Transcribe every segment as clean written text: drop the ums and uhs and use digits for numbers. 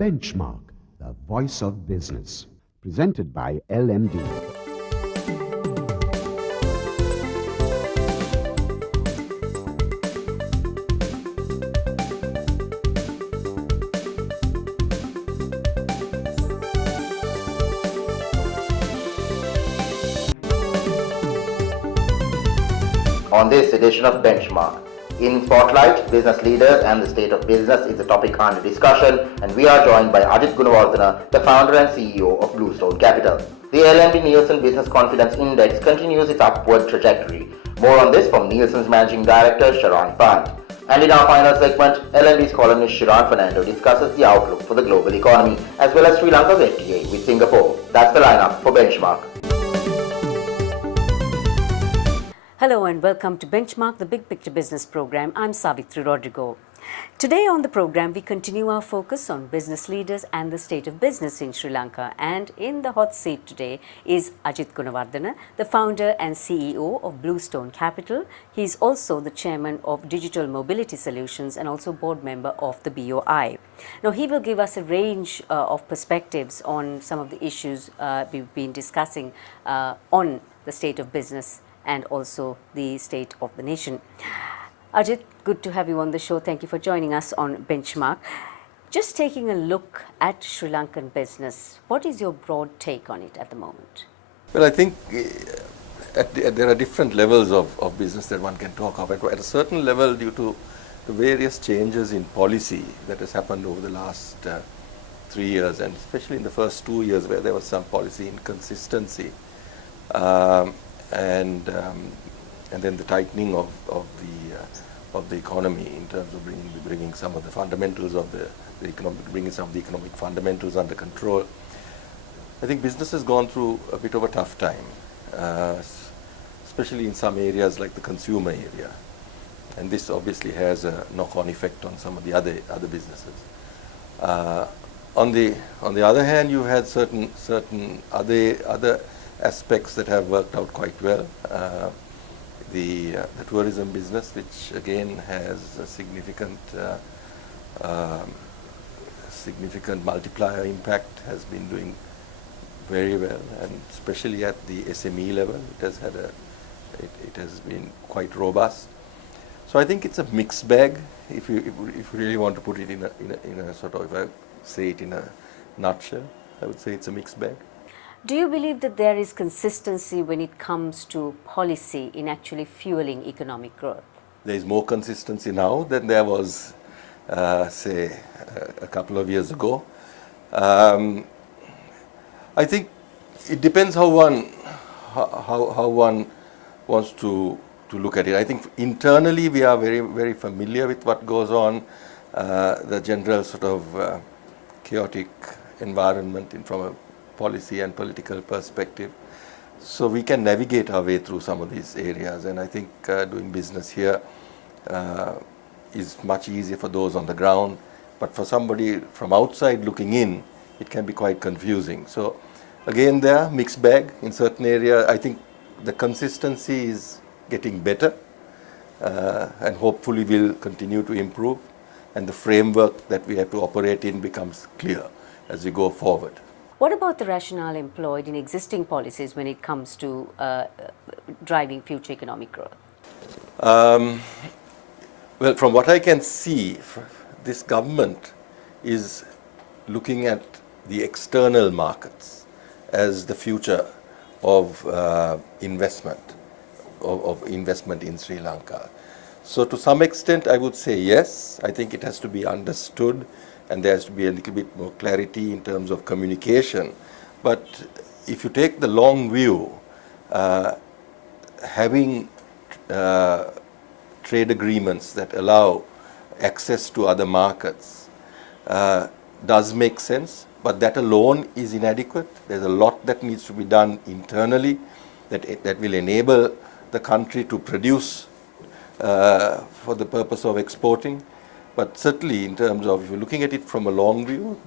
Benchmark, the voice of business. Presented by LMD. On this edition of Benchmark, in Spotlight, business leaders and the state of business is the topic under discussion, and we are joined by Ajit Gunewardene, the founder and CEO of Bluestone Capital. The LMD Nielsen Business Confidence Index continues its upward trajectory. More on this from Nielsen's Managing Director, Sharon Pant. And in our final segment, LMD's columnist Sharon Fernando discusses the outlook for the global economy as well as Sri Lanka's FTA with Singapore. That's the lineup for Benchmark. Hello and welcome to Benchmark, the Big Picture Business Program. I'm Savitri Rodrigo. Today on the program, we continue our focus on business leaders and the state of business in Sri Lanka. And in the hot seat today is Ajit Gunewardene, the founder and CEO of Bluestone Capital. He's also the chairman of Digital Mobility Solutions and also board member of the BOI. Now, he will give us a range of perspectives on some of the issues we've been discussing on the state of business and also the state of the nation. Ajit, good to have you on the show. Thank you for joining us on Benchmark. Just taking a look at Sri Lankan business, what is your broad take on it at the moment? Well, I think there are different levels of business that one can talk about. At a certain level, due to the various changes in policy that has happened over the last 3 years, and especially in the first 2 years where there was some policy inconsistency, and then the tightening of the economy in terms of bringing some of the fundamentals of the economic fundamentals under control. I think business has gone through a bit of a tough time, especially in some areas like the consumer area, and this obviously has a knock-on effect on some of the other businesses. On the other hand, you had certain other aspects that have worked out quite well. The tourism business, which again has a significant multiplier impact, has been doing very well, and especially at the SME level, it has been quite robust. So I think it's a mixed bag. If you really want to put it in a sort of, if I say it in a nutshell, I would say it's a mixed bag. Do you believe that there is consistency when it comes to policy in actually fueling economic growth? There is more consistency now than there was, say, a couple of years ago. I think it depends how one wants to look at it. I think internally we are very, very familiar with what goes on, the general sort of chaotic environment from a policy and political perspective. So we can navigate our way through some of these areas, and I think doing business here is much easier for those on the ground, but for somebody from outside looking in, it can be quite confusing. So again, there mixed bag in certain areas. I think the consistency is getting better, and hopefully will continue to improve, and the framework that we have to operate in becomes clear as we go forward. What about the rationale employed in existing policies when it comes to driving future economic growth? Well, from what I can see, this government is looking at the external markets as the future of investment in Sri Lanka. So to some extent, I would say yes. I think it has to be understood, and there has to be a little bit more clarity in terms of communication. But if you take the long view, having trade agreements that allow access to other markets does make sense, but that alone is inadequate. There's a lot that needs to be done internally that will enable the country to produce for the purpose of exporting. But certainly in terms of, if you're looking at it from a long view,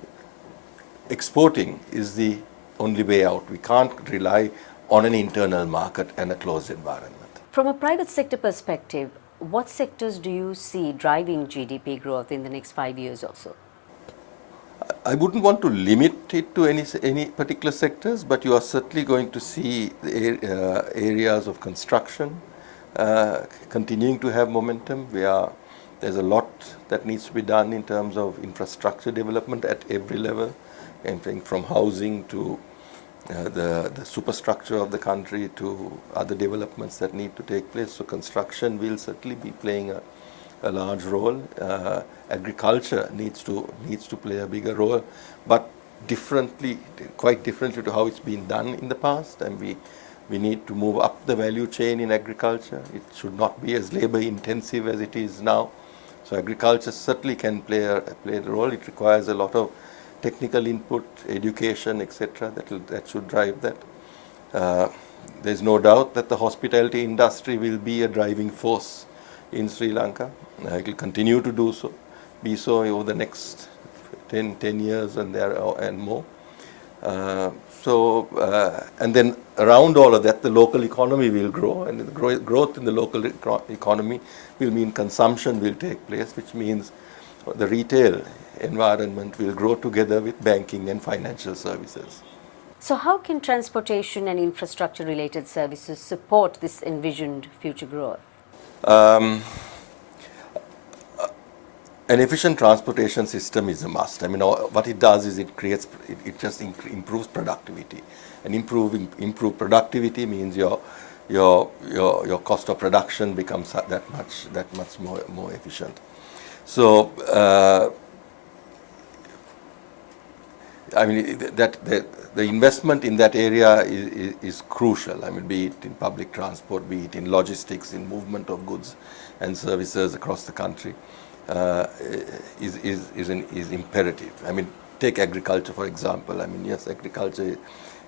exporting is the only way out. We can't rely on an internal market and a closed environment. From a private sector perspective, what sectors do you see driving GDP growth in the next 5 years or so? I wouldn't want to limit it to any particular sectors, but you are certainly going to see the areas of construction continuing to have momentum. There's a lot that needs to be done in terms of infrastructure development at every level, anything from housing to the superstructure of the country to other developments that need to take place. So construction will certainly be playing a large role. Agriculture needs to play a bigger role, but quite differently to how it's been done in the past. And we need to move up the value chain in agriculture. It should not be as labor intensive as it is now. So agriculture certainly can play a role. It requires a lot of technical input, education, etc. That should drive that. There's no doubt that the hospitality industry will be a driving force in Sri Lanka. It will continue to be so over the next 10 years and more. And then around all of that, the local economy will grow, and the growth in the local economy will mean consumption will take place, which means the retail environment will grow together with banking and financial services. So how can transportation and infrastructure related services support this envisioned future growth? An efficient transportation system is a must. I mean, what it does is it just improves productivity, and improved productivity means your cost of production becomes that much more efficient. So, I mean, the investment in that area is crucial. I mean, be it in public transport, be it in logistics, in movement of goods and services across the country, is imperative. I mean, take agriculture for example. I mean, yes, agriculture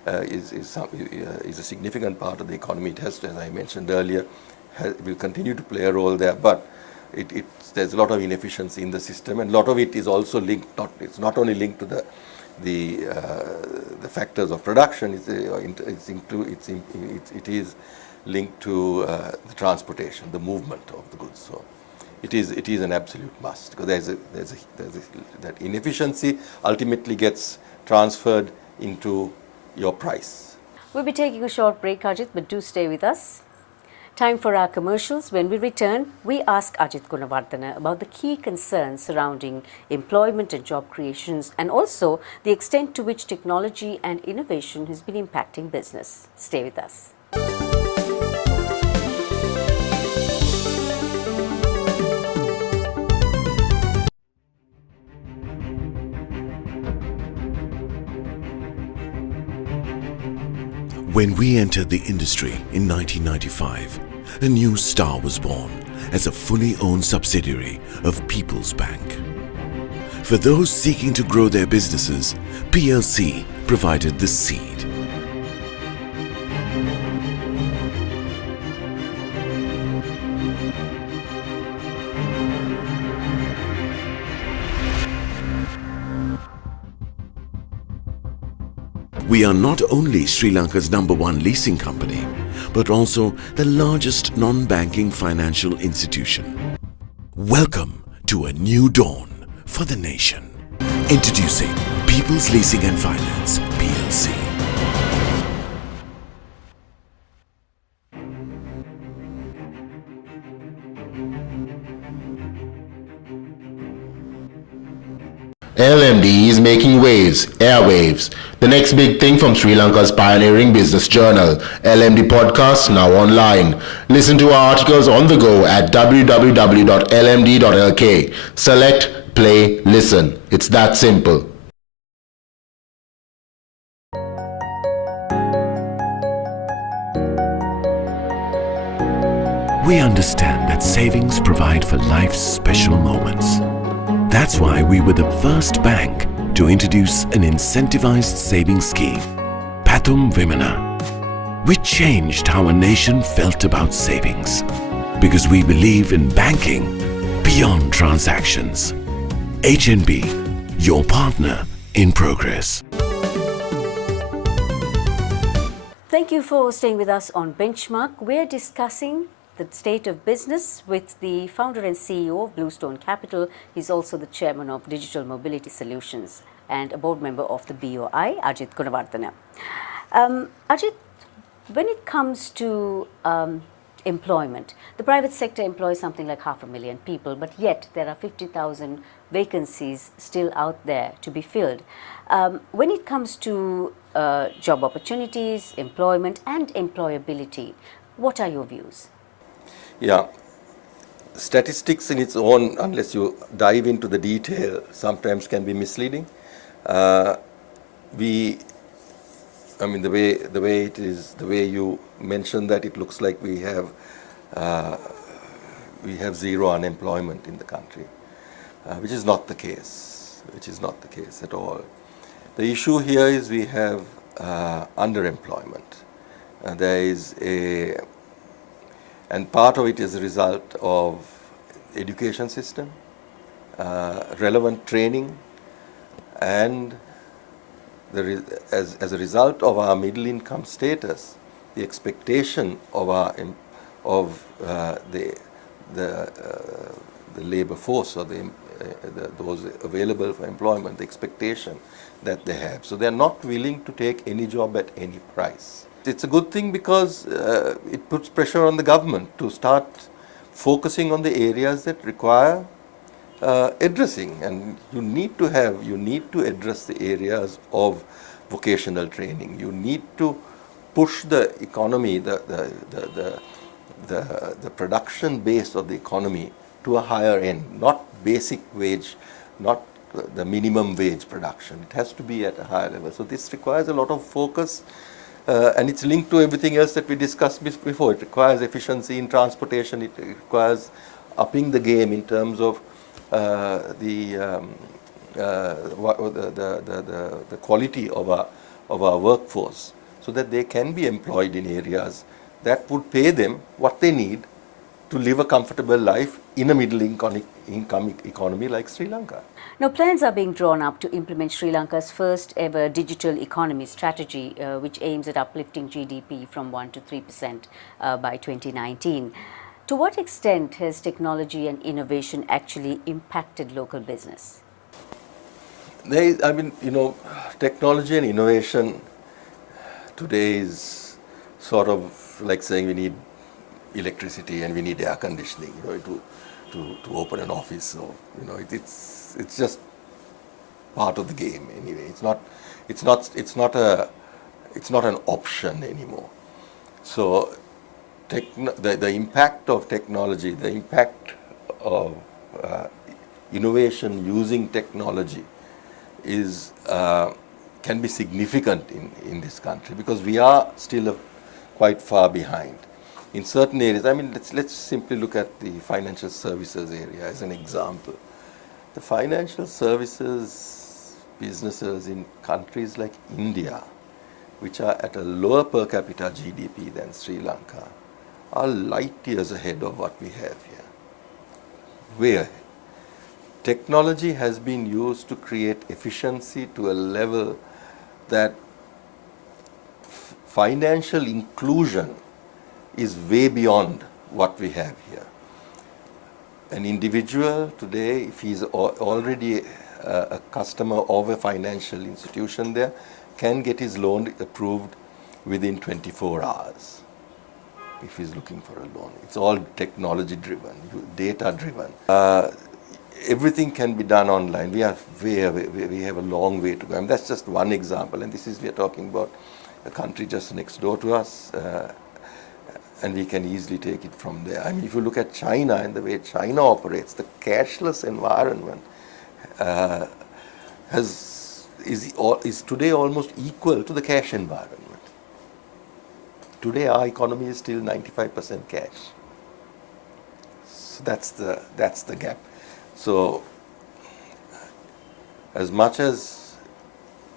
is a significant part of the economy. It has to, as I mentioned earlier, will continue to play a role there, but there's a lot of inefficiency in the system, and a lot of it is also linked. It's not only linked to the factors of production. It is linked to the transportation, the movement of the goods. So it is an absolute must, because that inefficiency ultimately gets transferred into your price. We'll be taking a short break, Ajit, but do stay with us. Time for our commercials. When we return, we ask Ajit Gunewardene about the key concerns surrounding employment and job creations, and also the extent to which technology and innovation has been impacting business. Stay with us. When we entered the industry in 1995, a new star was born as a fully owned subsidiary of People's Bank. For those seeking to grow their businesses, PLC provided the seed. We are not only Sri Lanka's #1 leasing company, but also the largest non-banking financial institution. Welcome to a new dawn for the nation. Introducing People's Leasing and Finance, PLC. LMD is making waves, airwaves. The next big thing from Sri Lanka's pioneering business journal. LMD podcast now online. Listen to our articles on the go at www.lmd.lk. Select, play, listen. It's that simple. We understand that savings provide for life's special moments. That's why we were the first bank to introduce an incentivized savings scheme, Pathum Vimana. We changed how a nation felt about savings because we believe in banking beyond transactions. HNB, your partner in progress. Thank you for staying with us on Benchmark. We're discussing the state of business with the founder and CEO of Bluestone Capital. He's also the chairman of Digital Mobility Solutions. and a board member of the BOI, Ajit Gunewardene. Ajit, when it comes to employment, the private sector employs something like 500,000 people, but yet there are 50,000 vacancies still out there to be filled. When it comes to job opportunities, employment and employability, what are your views? Yeah, statistics in its own, unless you dive into the detail, sometimes can be misleading. The way it is, the way you mentioned that, it looks like we have zero unemployment in the country, which is not the case. Which is not the case at all. The issue here is we have underemployment. And part of it is a result of education system, relevant training, and as a result of our middle income status, the expectation of the labor force, or those available for employment, the expectation that they have. So they are not willing to take any job at any price. It's a good thing because it puts pressure on the government to start focusing on the areas that require addressing, and you need to address the areas of vocational training. You need to push the economy, the production base of the economy to a higher end, not basic wage, not the minimum wage production. It has to be at a higher level. So this requires a lot of focus, and it's linked to everything else that we discussed before. It requires efficiency in transportation. It requires upping the game in terms of the quality of our workforce, so that they can be employed in areas that would pay them what they need to live a comfortable life in a middle income economy like Sri Lanka. Now, plans are being drawn up to implement Sri Lanka's first ever digital economy strategy, which aims at uplifting GDP from 1% to 3% by 2019. To what extent has technology and innovation actually impacted local business? Technology and innovation today is sort of like saying we need electricity and we need air conditioning, to open an office. So it's just part of the game anyway. It's not an option anymore. So the impact of technology, the impact of innovation using technology can be significant in this country, because we are still quite far behind in certain areas. Let's simply look at the financial services area as an example. The financial services businesses in countries like India, which are at a lower per capita GDP than Sri Lanka, are light years ahead of what we have here. Way ahead. Technology has been used to create efficiency to a level that financial inclusion is way beyond what we have here. An individual today, if he's already a customer of a financial institution there, can get his loan approved within 24 hours if he's looking for a loan. It's all technology driven, data driven. Everything can be done online. We have a long way to go. That's just one example, and we are talking about a country just next door to us, and we can easily take it from there. If you look at China and the way China operates, the cashless environment is today almost equal to the cash environment. Today our economy is still 95% cash. So that's the gap. So as much as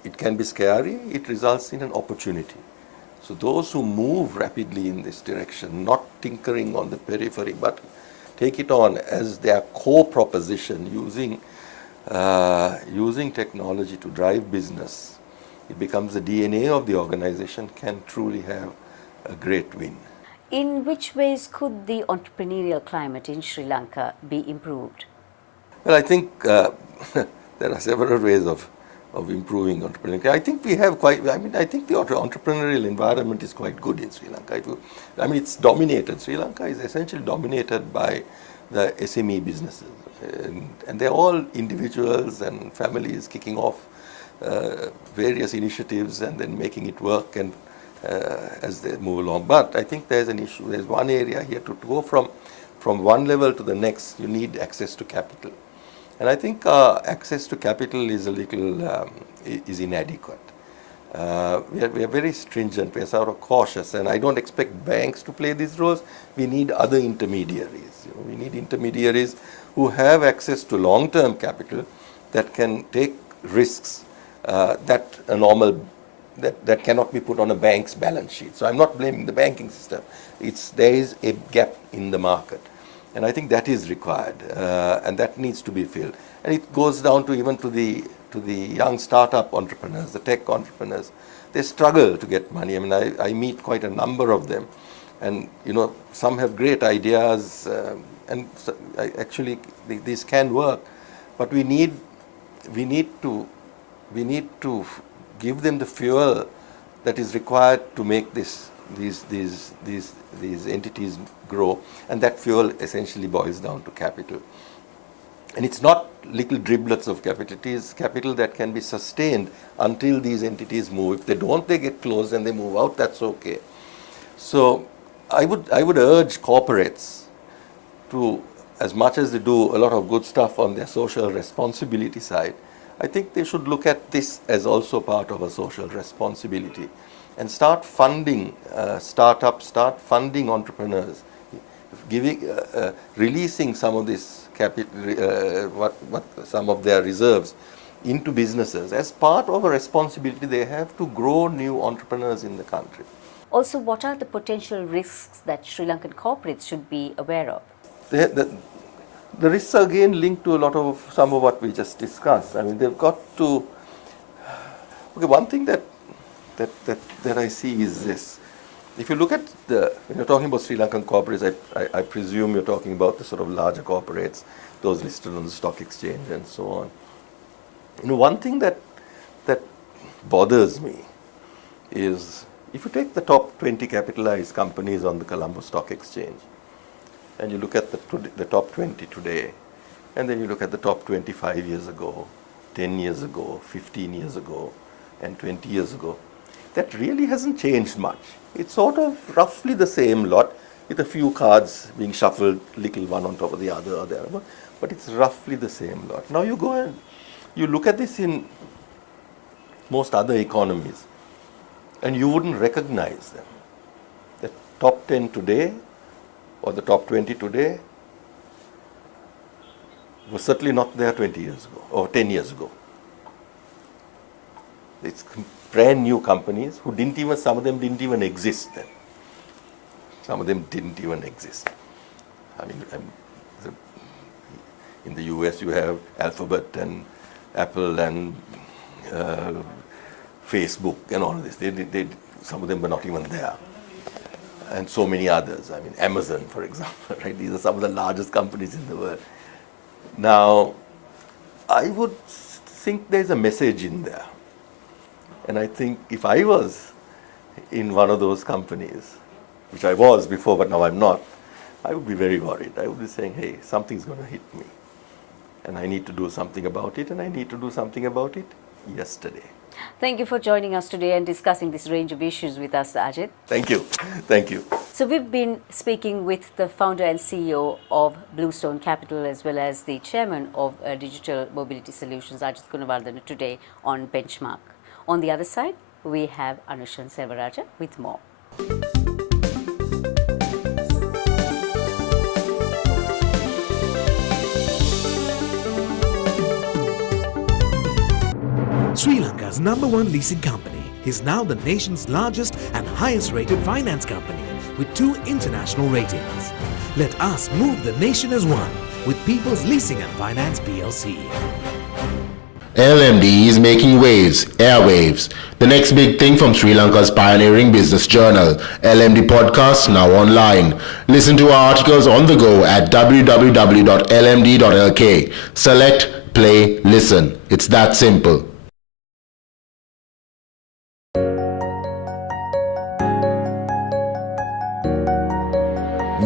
it can be scary, it results in an opportunity. So those who move rapidly in this direction, not tinkering on the periphery, but take it on as their core proposition, using technology to drive business, it becomes the DNA of the organization, can truly have a great win. In which ways could the entrepreneurial climate in Sri Lanka be improved? Well, I think there are several ways of improving entrepreneurship. I think we have I think the entrepreneurial environment is quite good in Sri Lanka. It's dominated. Sri Lanka is essentially dominated by the SME businesses. And they're all individuals and families kicking off various initiatives and then making it work and as they move along. But I think there's an issue. There's one area here to go from one level to the next. You need access to capital. And I think access to capital is a little is inadequate. We are very stringent, we are sort of cautious, and I don't expect banks to play these roles. We need other intermediaries. We need intermediaries who have access to long-term capital that can take risks that cannot be put on a bank's balance sheet. So I'm not blaming the banking system. There is a gap in the market. And I think that is required, and that needs to be filled. And it goes down to even to the young startup entrepreneurs, the tech entrepreneurs. They struggle to get money. I meet quite a number of them, and some have great ideas, and actually these can work. But we need to give them the fuel that is required to make these entities grow, and that fuel essentially boils down to capital. And it's not little driblets of capital. It is capital that can be sustained until these entities move. If they don't, they get closed and they move out. That's okay. So I would urge corporates to, as much as they do a lot of good stuff on their social responsibility side, I think they should look at this as also part of a social responsibility and start funding startups, start funding entrepreneurs, releasing some of this capital, some of their reserves into businesses as part of a responsibility they have to grow new entrepreneurs in the country. Also, what are the potential risks that Sri Lankan corporates should be aware of? The risks are again linked to a lot of some of what we just discussed. They've got to. Okay, one thing that I see is this. If you look at when you're talking about Sri Lankan corporates, I presume you're talking about the sort of larger corporates, those listed on the stock exchange and so on. One thing that bothers me is if you take the top 20 capitalized companies on the Colombo Stock Exchange, and you look at the top 20 today, and then you look at the top 25 years ago, 10 years ago, 15 years ago, and 20 years ago, that really hasn't changed much. It's sort of roughly the same lot, with a few cards being shuffled, little one on top of the other or the other, but it's roughly the same lot. Now you go and you look at this in most other economies, and you wouldn't recognize them. The top 10 today, or the top 20 today, was certainly not there 20 years ago, or 10 years ago. It's brand new companies who some of them didn't even exist then. Some of them didn't even exist. In the US you have Alphabet and Apple and Facebook and all of this. Some of them were not even there. And so many others. Amazon, for example, right? These are some of the largest companies in the world. Now, I would think there's a message in there. And I think if I was in one of those companies, which I was before, but now I'm not, I would be very worried. I would be saying, hey, something's going to hit me. And I need to do something about it, and I need to do something about it yesterday. Thank you for joining us today and discussing this range of issues with us, Ajit. Thank you. Thank you. So we've been speaking with the founder and CEO of Bluestone Capital, as well as the chairman of Digital Mobility Solutions, Ajit Gunewardene, today on Benchmark. On the other side, we have Anushan Selvaraja with more. Sri Lanka's #1 leasing company is now the nation's largest and highest rated finance company with 2 international ratings. Let us move the nation as one with People's Leasing and Finance PLC. LMD is making waves, airwaves. The next big thing from Sri Lanka's pioneering business journal, LMD Podcast, now online. Listen to our articles on the go at www.lmd.lk. Select, play, listen. It's that simple.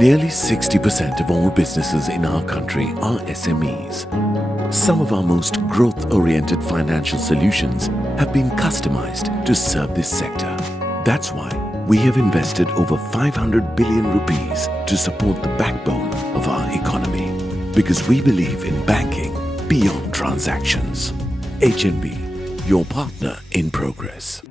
Nearly 60% of all businesses in our country are SMEs. Some of our most growth-oriented financial solutions have been customized to serve this sector. That's why we have invested over 500 billion rupees to support the backbone of our economy. Because we believe in banking beyond transactions. HNB, your partner in progress.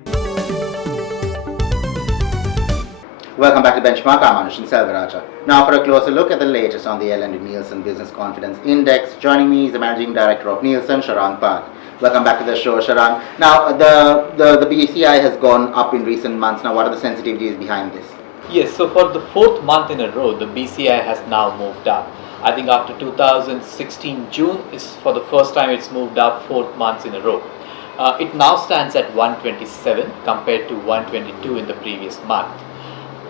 Welcome back to Benchmark. I'm Anushin Selvaraja. Now for a closer look at the latest on the L&D Nielsen Business Confidence Index. Joining me is the Managing Director of Nielsen, Sharang Pant. Welcome back to the show, Sharang. Now the BCI has gone up in recent months. Now what are the sensitivities behind this? Yes, so for the fourth month in a row, the BCI has now moved up. I think after 2016 June is for the first time it's moved up 4 months in a row. It now stands at 127 compared to 122 in the previous month.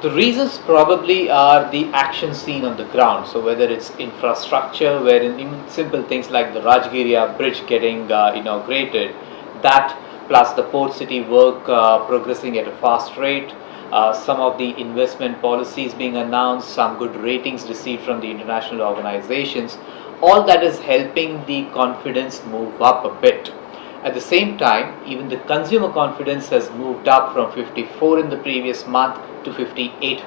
The reasons probably are the action seen on the ground. So whether it's infrastructure, wherein even simple things like the Rajgiriya bridge getting inaugurated, that plus the port city work progressing at a fast rate, some of the investment policies being announced, some good ratings received from the international organizations, all that is helping the confidence move up a bit. At the same time, even the consumer confidence has moved up from 54 in the previous month to 58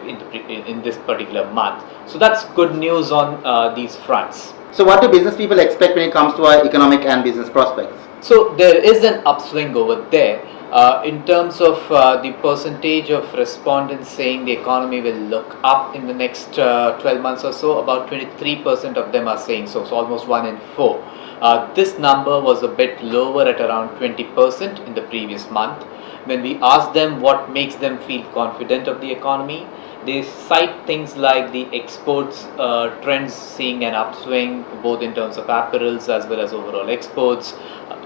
in this particular month. So that's good news on these fronts. So what do business people expect when it comes to our economic and business prospects? So there is an upswing over there. In terms of the percentage of respondents saying the economy will look up in the next 12 months or so, about 23% of them are saying so, so almost 1 in 4. This number was a bit lower at around 20% in the previous month. When we ask them what makes them feel confident of the economy, they cite things like the exports trends seeing an upswing both in terms of apparels as well as overall exports.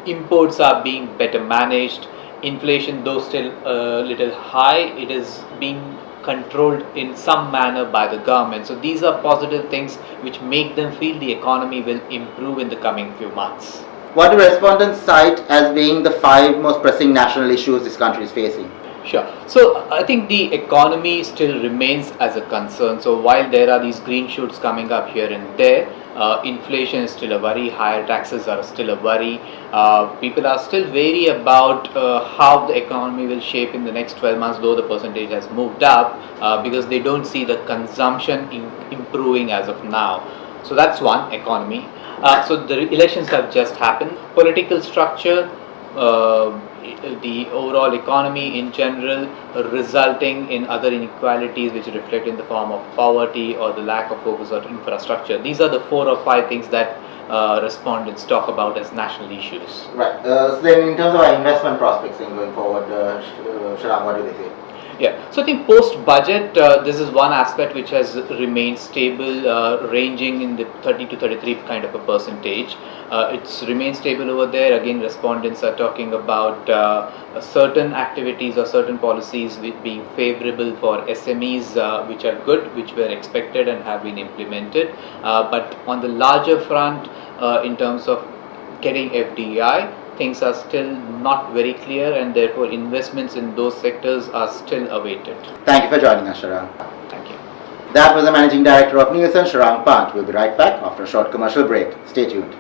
Imports are being better managed. Inflation, though still a little high, it is being controlled in some manner by the government. So these are positive things which make them feel the economy will improve in the coming few months. What do respondents cite as being the 5 most pressing national issues this country is facing? Sure. So I think the economy still remains as a concern. So while there are these green shoots coming up here and there, inflation is still a worry, higher taxes are still a worry. People are still wary about how the economy will shape in the next 12 months, though the percentage has moved up, because they don't see the consumption improving as of now. So that's one, economy. So the elections have just happened. Political structure, the overall economy in general, resulting in other inequalities which reflect in the form of poverty or the lack of focus on infrastructure. These are the 4 or 5 things that respondents talk about as national issues. Right. So then in terms of our investment prospects going forward, Sharang, what do they say? Yeah, so I think post-budget, this is one aspect which has remained stable, ranging in the 30 to 33 kind of a percentage. It's remained stable over there. Again, respondents are talking about certain activities or certain policies being favorable for SMEs, which are good, which were expected and have been implemented. But on the larger front, in terms of getting FDI, things are still not very clear, and therefore investments in those sectors are still awaited. Thank you for joining us, Sharang. Thank you. That was the Managing Director of Nielsen, Sharang Pant. We'll be right back after a short commercial break. Stay tuned.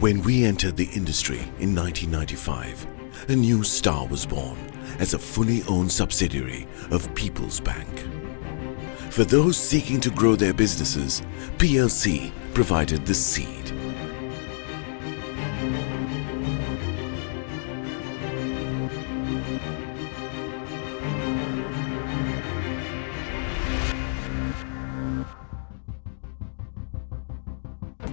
When we entered the industry in 1995, a new star was born as a fully owned subsidiary of People's Bank. For those seeking to grow their businesses, PLC provided the seed.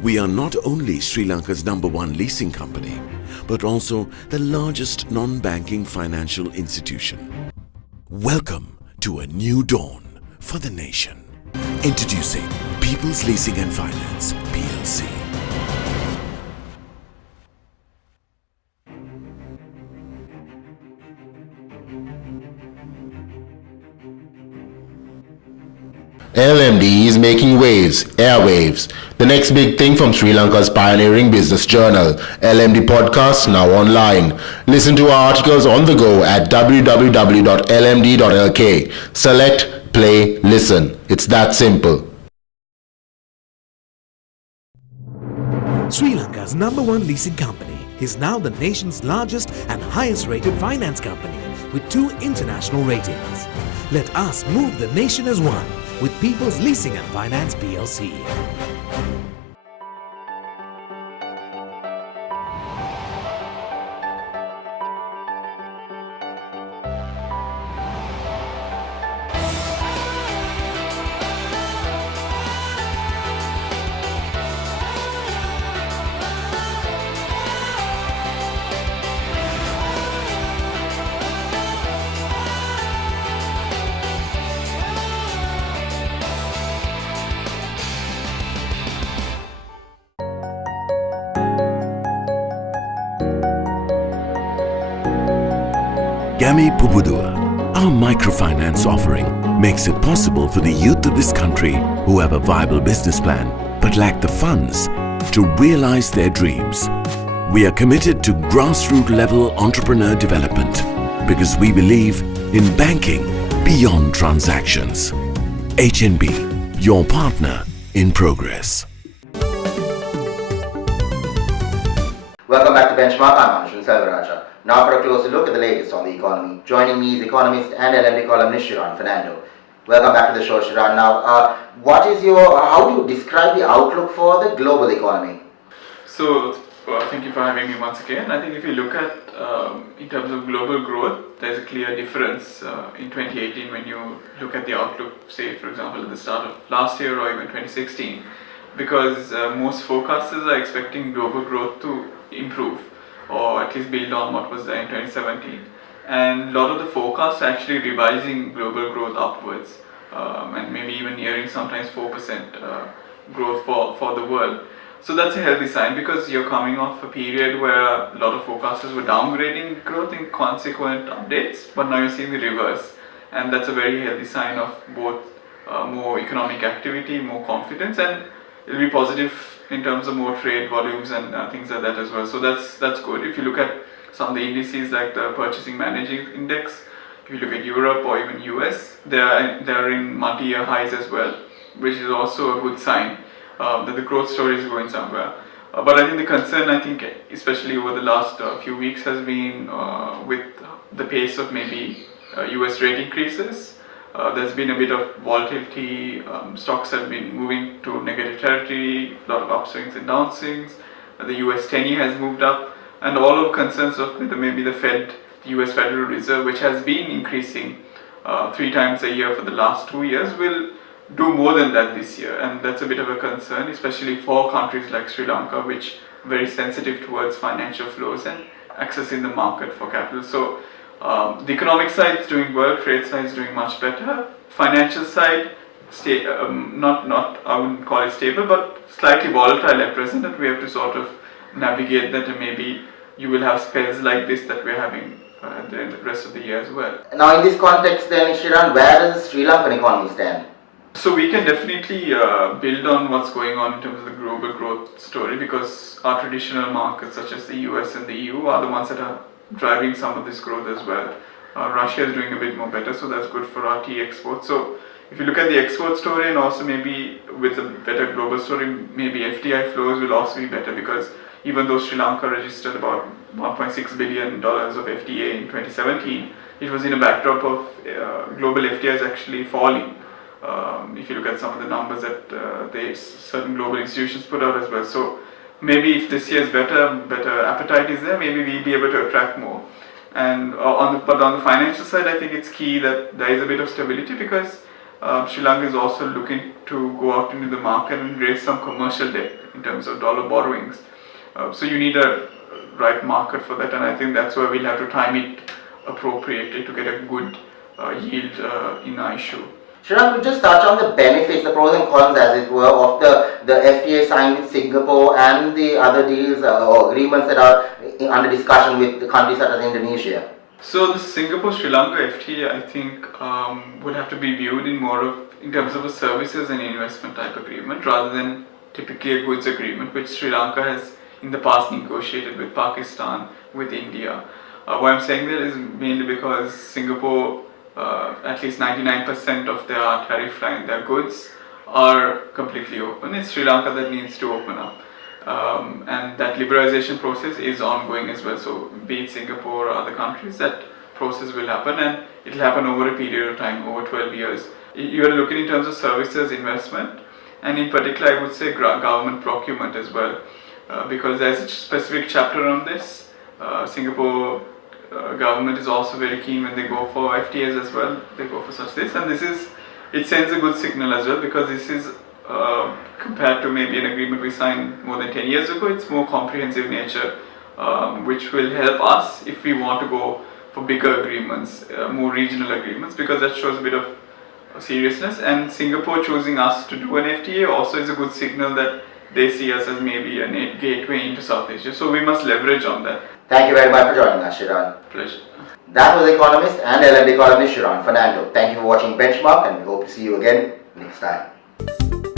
We are not only Sri Lanka's #1 leasing company, but also the largest non-banking financial institution. Welcome to a new dawn for the nation. Introducing People's Leasing and Finance, PLC. LMD is making waves, airwaves. The next big thing from Sri Lanka's pioneering business journal, LMD Podcast, now online. Listen to our articles on the go at www.lmd.lk. Select, play, listen. It's that simple. Sri Lanka's #1 leasing company is now the nation's largest and highest rated finance company with 2 international ratings. Let us move the nation as one with People's Leasing and Finance PLC. Gami Pubudua, our microfinance offering makes it possible for the youth of this country who have a viable business plan but lack the funds to realize their dreams. We are committed to grassroots level entrepreneur development because we believe in banking beyond transactions. HNB, your partner in progress. Welcome back to Benchmark. I'm Anshul Selvaraja. Now for a closer look at the latest on the economy. Joining me is economist and LMD columnist Shiran Fernando. Welcome back to the show, Shiran. Now, how do you describe the outlook for the global economy? So, thank you for having me once again. I think if you look at, in terms of global growth, there's a clear difference in 2018 when you look at the outlook, say, for example, at the start of last year or even 2016, because most forecasters are expecting global growth to improve, or at least build on what was there in 2017. And a lot of the forecasts are actually revising global growth upwards, and maybe even nearing sometimes 4% growth for the world. So that's a healthy sign, because you're coming off a period where a lot of forecasters were downgrading growth in consequent updates, but now you're seeing the reverse. And that's a very healthy sign of both more economic activity, more confidence, and it'll be positive in terms of more trade volumes and things like that as well. So that's good. If you look at some of the indices like the Purchasing Managing Index, if you look at Europe or even US, they are in multi-year highs as well, which is also a good sign that the growth story is going somewhere. But I think the concern, especially over the last few weeks, has been with the pace of maybe US rate increases. There's been a bit of volatility, stocks have been moving to negative territory, a lot of upswings and downswings, the US 10-year has moved up, and all of concerns of whether maybe the US Federal Reserve, which has been increasing 3 times a year for the last 2 years, will do more than that this year. And that's a bit of a concern, especially for countries like Sri Lanka, which are very sensitive towards financial flows and accessing the market for capital. So the economic side is doing well, trade side is doing much better. Financial side, not I wouldn't call it stable, but slightly volatile at present, and we have to sort of navigate that, and maybe you will have spells like this that we're having the rest of the year as well. Now in this context then, Shiran, where does the Sri Lankan economy stand? So we can definitely build on what's going on in terms of the global growth story, because our traditional markets such as the US and the EU are the ones that are driving some of this growth as well. Russia is doing a bit more better, so that's good for our tea exports. So if you look at the export story, and also maybe with a better global story, maybe FDI flows will also be better, because even though Sri Lanka registered about $1.6 billion of FTA in 2017, it was in a backdrop of global FDIs actually falling. If you look at some of the numbers that certain global institutions put out as well. So maybe if this year is better appetite is there, maybe we'll be able to attract more. And but on the financial side, I think it's key that there is a bit of stability, because Sri Lanka is also looking to go out into the market and raise some commercial debt in terms of dollar borrowings. So you need a right market for that, and I think that's where we'll have to time it appropriately to get a good yield in our issue. Shiran, could just touch on the benefits, the pros and cons as it were, of the FTA signed with Singapore and the other deals or agreements that are under discussion with the countries such as Indonesia? So the Singapore-Sri Lanka FTA, I think, would have to be viewed in more of in terms of a services and investment type agreement rather than typically a goods agreement, which Sri Lanka has in the past negotiated with Pakistan, with India. Why I'm saying that is mainly because Singapore, at least 99% of their tariff line, their goods are completely open. It's Sri Lanka that needs to open up. And that liberalization process is ongoing as well. So be it Singapore or other countries, that process will happen, and it will happen over a period of time, over 12 years. You are looking in terms of services, investment, and in particular I would say government procurement as well, because there's a specific chapter on this. Singapore government is also very keen when they go for FTAs as well, they go for such this, and it sends a good signal as well, because this is compared to maybe an agreement we signed more than 10 years ago, it's more comprehensive nature, which will help us if we want to go for bigger agreements, more regional agreements, because that shows a bit of seriousness. And Singapore choosing us to do an FTA also is a good signal that they see us as maybe a gateway into South Asia. So we must leverage on that. Thank you very much for joining us, Shiran. Pleasure. That was economist and LMD columnist Shiran Fernando. Thank you for watching Benchmark, and we hope to see you again next time.